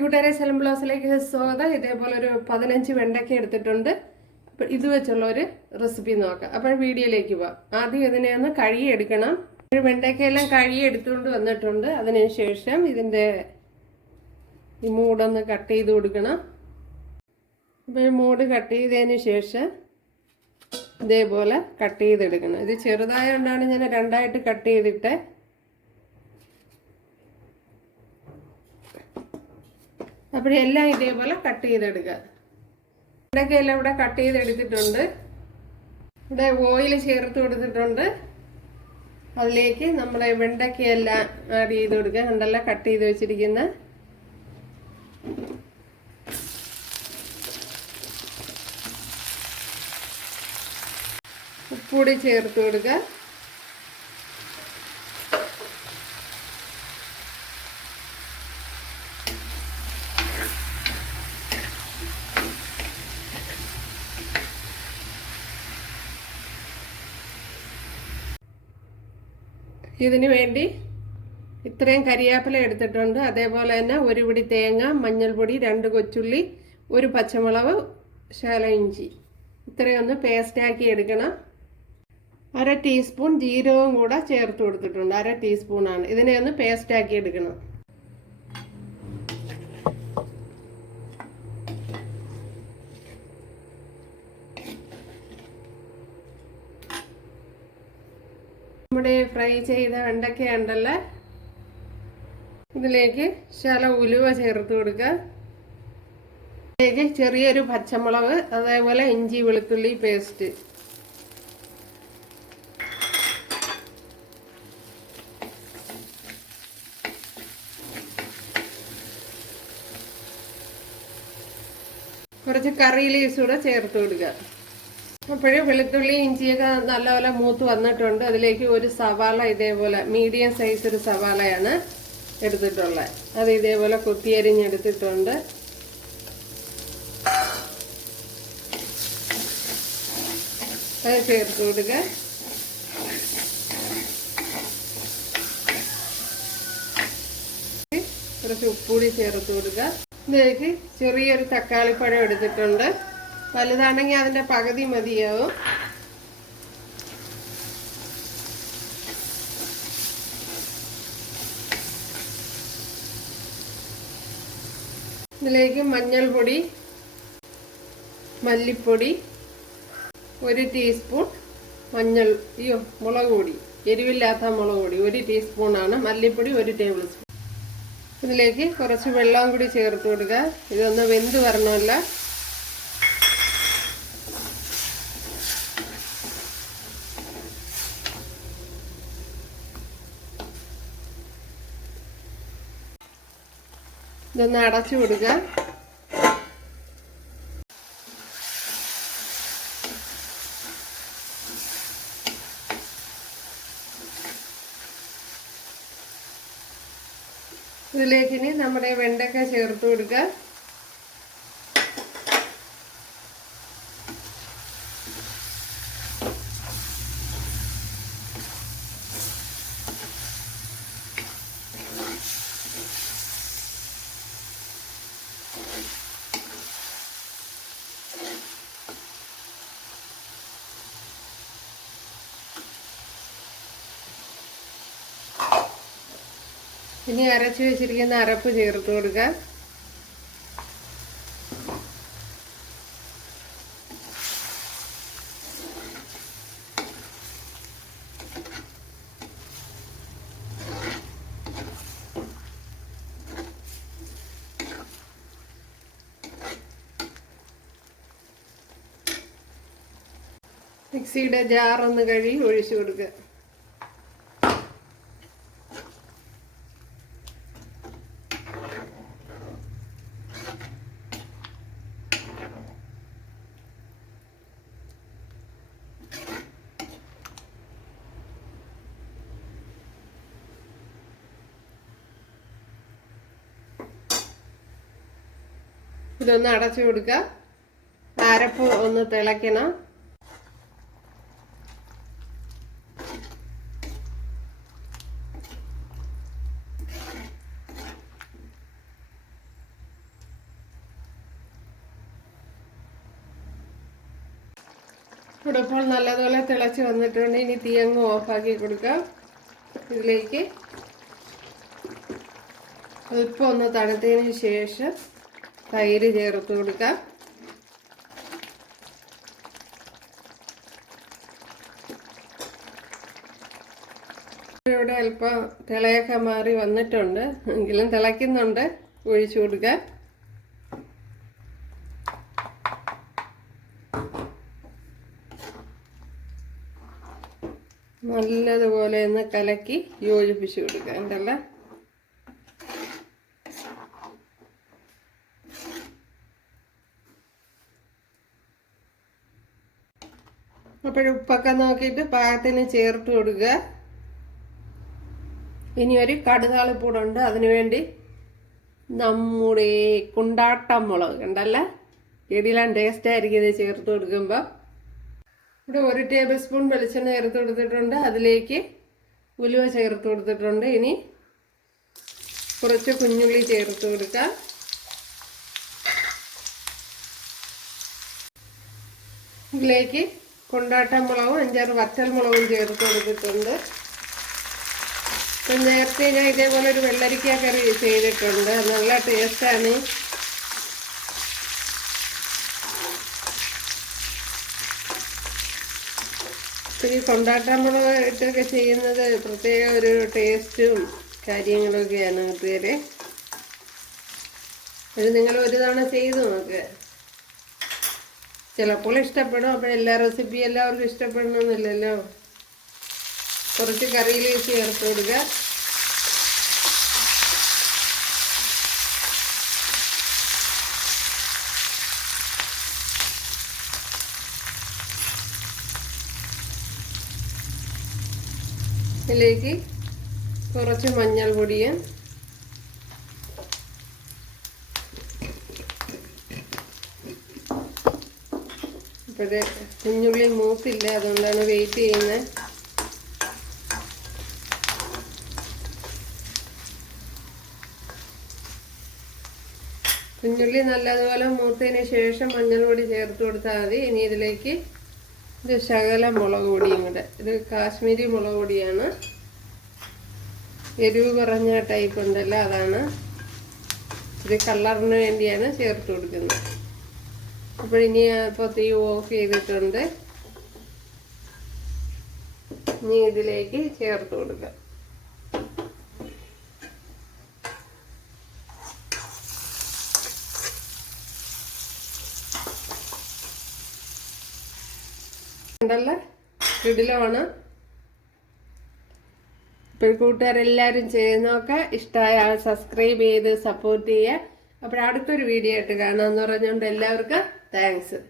കൂട്ടുകാരെ സെലം ബ്ലോസിലേക്ക് സ്വാഗതം. ഇതേപോലെ ഒരു 15 വെണ്ടയ്ക്ക എടുത്തിട്ടുണ്ട്. അപ്പോൾ ഇത് വെച്ചുള്ള ഒരു റെസിപ്പി നോക്കാം. അപ്പോൾ വീഡിയോയിലേക്ക് പോവാം. ആദ്യം ഇതിനെ ഒന്ന് കഴുകിയെടുക്കണം. വെണ്ടയ്ക്കയെല്ലാം കഴുകിയെടുത്തുകൊണ്ട് വന്നിട്ടുണ്ട്. അതിനുശേഷം ഇതിൻ്റെ ഈ മൂടൊന്ന് കട്ട് ചെയ്ത് കൊടുക്കണം. അപ്പോൾ ഈ മൂട് കട്ട് ചെയ്തതിന് ശേഷം ഇതേപോലെ കട്ട് ചെയ്തെടുക്കണം. ഇത് ചെറുതായതുകൊണ്ടാണ് ഞാൻ രണ്ടായിട്ട് കട്ട് ചെയ്തിട്ട്. അപ്പോഴെല്ലാം ഇതേപോലെ കട്ട് ചെയ്തെടുക്കുക. വെണ്ടയ്ക്കയെല്ലാം ഇവിടെ കട്ട് ചെയ്തെടുത്തിട്ടുണ്ട്. ഇവിടെ ഓയിൽ ചേർത്ത് കൊടുത്തിട്ടുണ്ട്. അതിലേക്ക് നമ്മുടെ വെണ്ടയ്ക്കയെല്ലാം ആഡ് ചെയ്ത് കൊടുക്കുക. കണ്ടെല്ലാം കട്ട് ചെയ്ത് വെച്ചിരിക്കുന്ന ഉപ്പുപൊടി ചേർത്ത് കൊടുക്കുക. ഇതിനു വേണ്ടി ഇത്രയും കരിയാപ്പില എടുത്തിട്ടുണ്ട്. അതേപോലെ തന്നെ ഒരു പിടി തേങ്ങ, മഞ്ഞൾപ്പൊടി, 2 കൊച്ചുള്ളി, ഒരു പച്ചമുളക്, ശകല ഇഞ്ചി, ഇത്രയൊന്ന് പേസ്റ്റാക്കി എടുക്കണം. 1/2 ടീസ്പൂൺ ജീരകവും കൂടെ ചേർത്ത് കൊടുത്തിട്ടുണ്ട്. 1/2 ടീസ്പൂണാണ്. ഇതിനെ ഒന്ന് പേസ്റ്റാക്കി എടുക്കണം. നമ്മുടെ ഫ്രൈ ചെയ്ത വെണ്ടയ്ക്ക ഉണ്ടല്ലോ, ഇതിലേക്ക് ശകല ഉലുവ ചേർത്ത് കൊടുക്കുക. ഇതിലേക്ക് ചെറിയൊരു പച്ചമുളക്, അതേപോലെ ഇഞ്ചി വെളുത്തുള്ളി പേസ്റ്റ്, കുറച്ച് കറി ലീവ്സ് കൂടെ ചേർത്ത് കൊടുക്കുക. അപ്പോഴും വെളുത്തുള്ളി ഇഞ്ചിയൊക്കെ നല്ലപോലെ മൂത്ത് വന്നിട്ടുണ്ട്. അതിലേക്ക് ഒരു സവാള, ഇതേപോലെ മീഡിയം സൈസ് ഒരു സവാളയാണ് എടുത്തിട്ടുള്ളത്. അത് ഇതേപോലെ കൊത്തിയരിഞ്ഞെടുത്തിട്ടുണ്ട്. അത് ചേർത്ത് കൊടുക്കുക. കുറച്ച് ഉപ്പുകൂടി ചേർത്ത് കൊടുക്കുക. ഇതിലേക്ക് ചെറിയൊരു തക്കാളിപ്പഴം എടുത്തിട്ടുണ്ട്. വലുതാണെങ്കിൽ അതിൻ്റെ പകുതി മതിയാവും. ഇതിലേക്ക് മഞ്ഞൾപ്പൊടി, മല്ലിപ്പൊടി, 1 ടീസ്പൂൺ മുളക് പൊടി, എരിവില്ലാത്ത മുളക് പൊടി 1 ടീസ്പൂണാണ്. മല്ലിപ്പൊടി 1 ടേബിൾ സ്പൂൺ. ഇതിലേക്ക് കുറച്ച് വെള്ളം കൂടി ചേർത്ത് കൊടുക്കുക. ഇതൊന്ന് വെന്ത് വരണമല്ലോ. ഇതൊന്ന് അടച്ചു കൊടുക്കുക. ഇതിലേക്ക് ഇനി നമ്മുടെ വെണ്ടയ്ക്ക ചേർത്ത് കൊടുക്കുക. ഇനി അരച്ച് വെച്ചിരിക്കുന്ന അരപ്പ് ചേർത്ത് കൊടുക്കുക. മിക്സിയുടെ ജാറൊന്ന് കഴുകി ഒഴിച്ചു കൊടുക്കുക. ഇതൊന്ന് അടച്ചു കൊടുക്കുക. അരപ്പ് ഒന്ന് തിളയ്ക്കണം. ഇവിടെ ഇപ്പോൾ നല്ലതുപോലെ തിളച്ച് വന്നിട്ടുണ്ട്. ഇനി തീ അങ്ങ് ഓഫാക്കി കൊടുക്കാം. ഇതിലേക്ക് അല്പം ഒന്ന് തണുത്തതിന് ശേഷം തൈര് ചേർത്ത് കൊടുക്കാം. ഇവിടെ അല്പം തിളയൊക്കെ മാറി വന്നിട്ടുണ്ട്, എങ്കിലും തിളയ്ക്കുന്നുണ്ട്. ഒഴിച്ചു കൊടുക്കാം. നല്ലതുപോലെ ഒന്ന് കലക്കി യോജിപ്പിച്ച് കൊടുക്കാം. ഉണ്ടല്ലോ, ഉപ്പൊക്കെ നോക്കിയിട്ട് പാകത്തിന് ചേർത്ത് കൊടുക്കുക. ഇനി ഒരു കടുതാളിപ്പൂടുണ്ട്, അതിനുവേണ്ടി നമ്മുടെ കുണ്ടാട്ടം മുളക് കണ്ടല്ലേ, ഇടിലാൻ ടേസ്റ്റ് ആയിരിക്കും ഇത് ചേർത്ത് കൊടുക്കുമ്പോൾ. ഇവിടെ 1 ടേബിൾ സ്പൂൺ വെളിച്ചെണ്ണ ചേർത്ത് കൊടുത്തിട്ടുണ്ട്. അതിലേക്ക് ഉലുവ ചേർത്ത് കൊടുത്തിട്ടുണ്ട്. ഇനി കുറച്ച് കുഞ്ഞുള്ളി ചേർത്ത് കൊടുക്കാം. ഇതിലേക്ക് കൊണ്ടാട്ടം മുളകും 5-6 വറ്റൽ മുളകും ചേർത്ത് കൊടുത്തിട്ടുണ്ട്. അപ്പം നേരത്തെ ഞാൻ ഇതേപോലെ ഒരു വെള്ളരിക്ക കറി ചെയ്തിട്ടുണ്ട്, നല്ല ടേസ്റ്റാണ്. ഈ കൊണ്ടാട്ടമുളക് ഇട്ടൊക്കെ ചെയ്യുന്നത് പ്രത്യേക ഒരു ടേസ്റ്റും കാര്യങ്ങളൊക്കെയാണ് കൂട്ടുകാരെ. അത് നിങ്ങൾ ഒരു തവണ ചെയ്ത് നോക്കുക, ചിലപ്പോൾ ഇഷ്ടപ്പെടും. അപ്പോൾ എല്ലാ റെസിപ്പിയും എല്ലാവർക്കും ഇഷ്ടപ്പെടണമെന്നില്ലല്ലോ. കുറച്ച് കറിയിൽ ചേർത്ത് കൊടുക്കുക. ഇതിലേക്ക് കുറച്ച് മഞ്ഞൾപ്പൊടിയും ഇപ്പോഴേ കുഞ്ഞുള്ളി മൂത്തില്ല, അതുകൊണ്ടാണ് വെയിറ്റ് ചെയ്യുന്നത്. കുഞ്ഞുള്ളി നല്ലതുപോലെ മൂത്തതിന് ശേഷം മഞ്ഞൾപ്പൊടി ചേർത്ത് കൊടുത്താൽ മതി. ഇനി ഇതിലേക്ക് ഇത് ശകല മുളക് പൊടിയും കൂടെ, ഇത് കാശ്മീരി മുളക് പൊടിയാണ്, എരിവ് കുറഞ്ഞ ടൈപ്പ് ഉണ്ടല്ലോ അതാണ്. ഇത് കളറിന് വേണ്ടിയാണ് ചേർത്ത് കൊടുക്കുന്നത്. അപ്പോൾ ഇനി ഇപ്പോൾ തീ ഓഫ് ചെയ്തിട്ടുണ്ട്. ഇനി ഇതിലേക്ക് ചേർത്ത് കൊടുക്കാം. ഉണ്ടല്ലോ, ഇഡിലാണ്. ഇപ്പോൾ കൂട്ടുകാരെല്ലാവരും ചെയ്ത് നോക്കുക. ഇഷ്ടമായ സബ്സ്ക്രൈബ് ചെയ്ത് സപ്പോർട്ട് ചെയ്യുക. അപ്പോൾ അടുത്തൊരു വീഡിയോ ആയിട്ട് കാണാമെന്ന് പറഞ്ഞുകൊണ്ട് എല്ലാവർക്കും താങ്ക്സ്.